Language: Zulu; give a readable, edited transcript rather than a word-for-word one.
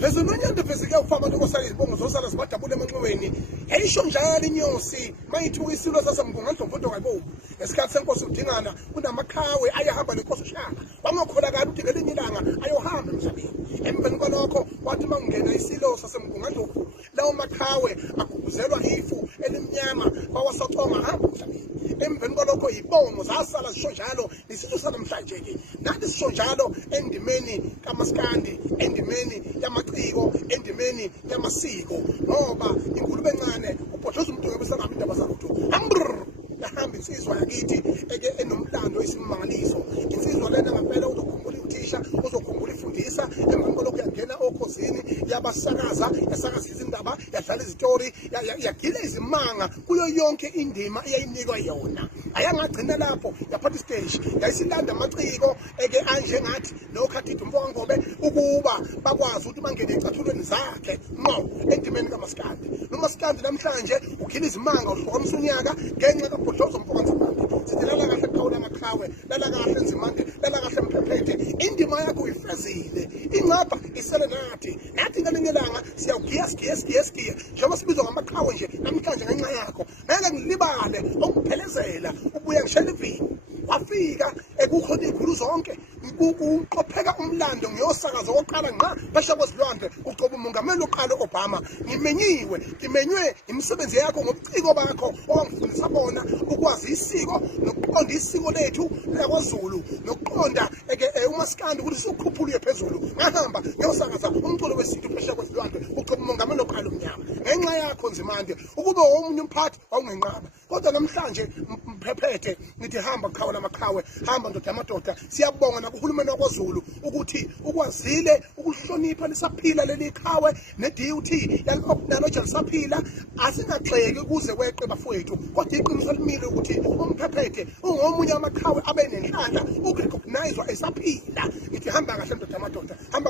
pheze nonyanda pheze ke ufama lokosala izibongo zosala zibadabule emanxiweni yayisho njalo inyosi mayithuka isilo sasemgunga ndlovudo kayibo esikhathi senkosi udingana kunamakhawe ayahamba lenkosi ushaka wangakholakala ukuthi ngelinye ilanga ayohamba emhlabeni emveni kwalokho wathi mangena isilo sasemgunga ndlovu lawo makhawe aguguzelwa ifu elimnyama bawasothonga hamba emhlabeni emveni kwalokho ibongo zasala zisho njalo nesizwe sanamhlanje ke nathi sisho njalo endimeni kaMaskandi endimeni yamaciko endimeni yamasiko ngoba inkulumo encane ubhodloza umuntu ngebesangami indaba zakho yahamba insizwa yakithi eke enomlando isimangaliso insizwa lena ngempela uzokhumbula uthisha uzokhumbula ifundisa emveni kwalokho yangena okhosini yabasakaza yasakaza izindaba yadlala izitori yagila izimanga kuyo yonke indima eyayinikwa yona ayangagcina lapho yaphatha istage yayisilanda amaciko eke anje ngathi noKhathithi Mfongobe ukuba bakwazi ukuthi bangene ecathulweni zakhe no endimeni kaMaskandi noMaskandi namhlanje ukhila izimanga uhlokomisa unyaka ngenxa kabhodlozo Mfongobe sithi lala kahle eqhawula amakhawe lala kahle enzimande lala kahle emphephethe indima yakho uyifezile ingcapha isele nathi ngelinye ilanga siyawugiya sigiya njengoba sibizwa ngamaqhawe nje namhlanje ngenxa yakho ngeke ngilibale okuphelezela ubuya ngishela ivini wafika ekukhona izikhulu zonke ukuqopheka umlando ngiyosakaza oqala ngqa phesha kwezilwandle ucoba umongameli oqala Obama ngimenywe imisebenzi yakho ngobuciko bakho owangifundisa bona ukwazi isiko nokuqonda isiko lethu lakwaZulu nokuqonda uMaskandi ukuthi sokukhuphula phezulu ngahamba ngiyosakaza umculo wesintu phesha kwezilwandle ucoba umongameli oqala umnyama ngenxa yakho Nzimande ukube omunye umphathi wawungenqaba kodwa namhlanje mphephethe nithi hamba khawula amakhawe hamba ndoda amadoda siyabonga nakuhulumeni wakwaZulu ukuthi ukwazile ukuhlonipha lisaphila leli khawe neDUT yalopnalo lisaphila asingagxeki kuze kweqe bafowethu kodwa iqiniso limile ukuthi umphephethe ungomunye amakhawe abenenhlanhla ukurecognizewa esaphila ngithi hamba kahle ndoda amadoda hamba